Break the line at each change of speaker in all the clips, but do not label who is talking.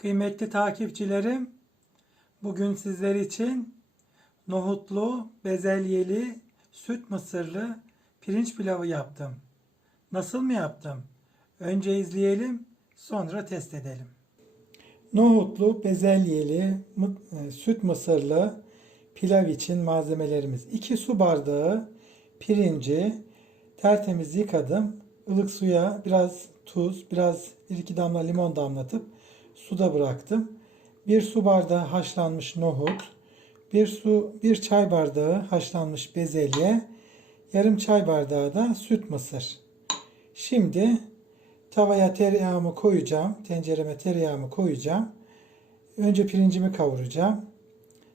Kıymetli takipçilerim, bugün sizler için nohutlu, bezelyeli, süt mısırlı pirinç pilavı yaptım. Nasıl mı yaptım? Önce izleyelim, sonra test edelim. Nohutlu, bezelyeli, e, süt mısırlı pilav için malzemelerimiz 2 su bardağı pirinci tertemiz yıkadım. Ilık suya biraz tuz, biraz 1-2 damla limon damlatıp suda bıraktım. 1 su bardağı haşlanmış nohut, 1 su 1 çay bardağı haşlanmış bezelye, yarım çay bardağı da süt mısır. Şimdi tavaya tereyağımı koyacağım. Tencereme tereyağımı koyacağım. Önce pirincimi kavuracağım.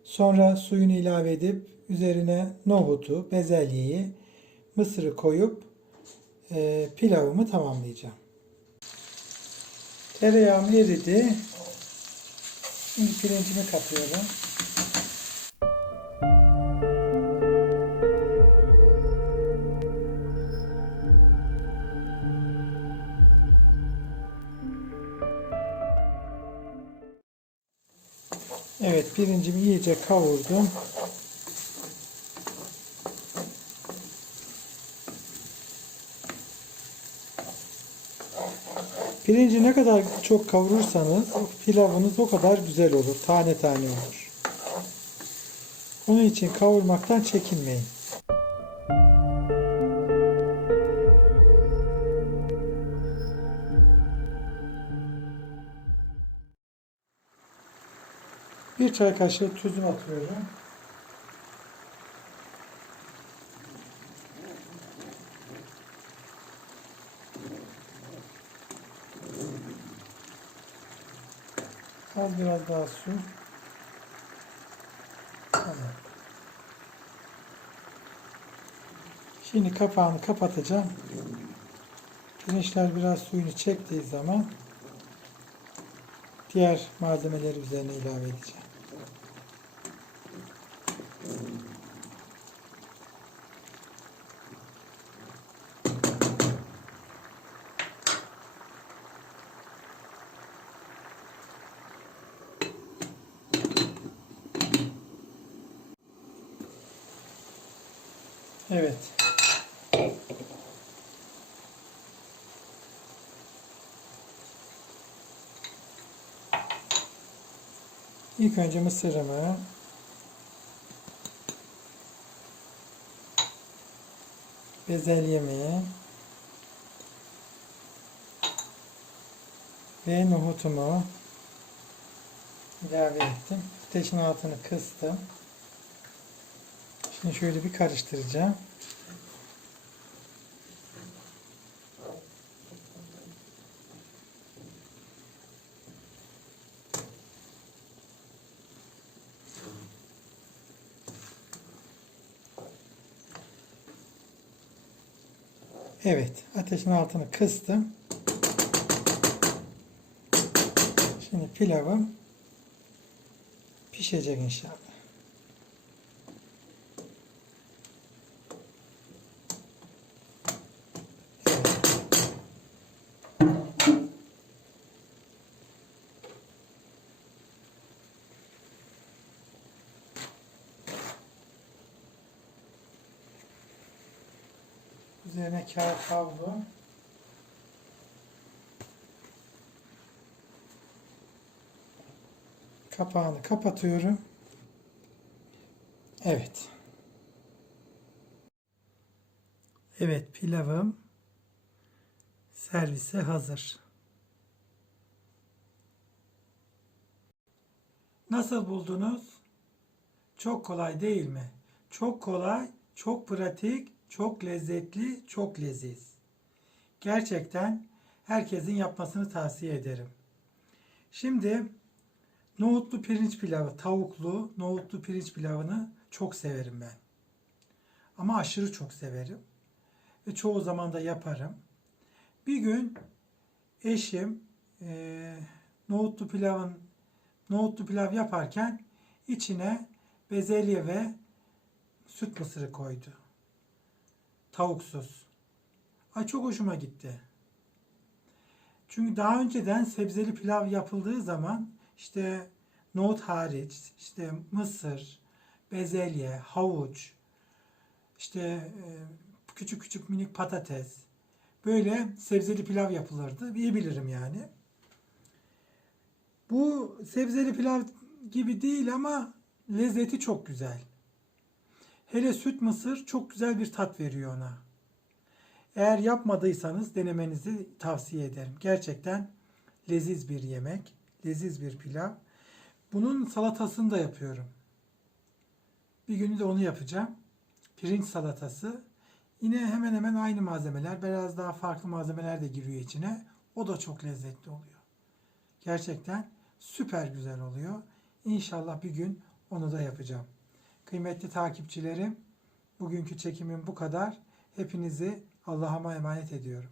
Sonra suyunu ilave edip üzerine nohutu, bezelyeyi, mısırı koyup e, pilavımı tamamlayacağım. Tereyağım eridi. Şimdi pirincimi katıyorum. Evet pirincimi iyice kavurdum. Pirinci ne kadar çok kavurursanız pilavınız o kadar güzel olur. Tane tane olur. Onun için kavurmaktan çekinmeyin. Bir çay kaşığı tuzu atıyorum. Az biraz daha su. Tamam. Şimdi kapağını kapatacağım. Pirinçler biraz suyunu çektiği zaman diğer malzemeleri üzerine ilave edeceğim. Evet. İlk önce mısırımı bezelyemi ve nohutumu ilave ettim. Ateşin altını kıstım. Şimdi şöyle bir karıştıracağım. Evet, ateşin altını kıstım. Şimdi pilavım pişecek inşallah. Üzerine kağıt havlu. Kapağını kapatıyorum. Evet. Evet pilavım servise hazır. Nasıl buldunuz? Çok kolay değil mi? Çok kolay, çok pratik, çok lezzetli, çok leziz. Gerçekten herkesin yapmasını tavsiye ederim. Şimdi nohutlu pirinç pilavı, tavuklu nohutlu pirinç pilavını çok severim ben. Ama aşırı çok severim. Ve çoğu zaman da yaparım. Bir gün eşim eee nohutlu pilavın nohutlu pilav yaparken içine bezelye ve süt mısırı koydu. Tavuksuz. Ay çok hoşuma gitti. Çünkü daha önceden sebzeli pilav yapıldığı zaman işte nohut hariç, işte mısır, bezelye, havuç, işte e, küçük küçük minik patates. Böyle sebzeli pilav yapılırdı. İyi bilirim yani. Bu sebzeli pilav gibi değil ama lezzeti çok güzel. Hele süt mısır çok güzel bir tat veriyor ona. Eğer yapmadıysanız denemenizi tavsiye ederim. Gerçekten leziz bir yemek, leziz bir pilav. Bunun salatasını da yapıyorum. Bir günü de onu yapacağım. Pirinç salatası. Yine hemen hemen aynı malzemeler, biraz daha farklı malzemeler de giriyor içine. O da çok lezzetli oluyor. Gerçekten süper güzel oluyor. İnşallah bir gün onu da yapacağım. Kıymetli takipçilerim, bugünkü çekimim bu kadar. Hepinizi Allah'a emanet ediyorum.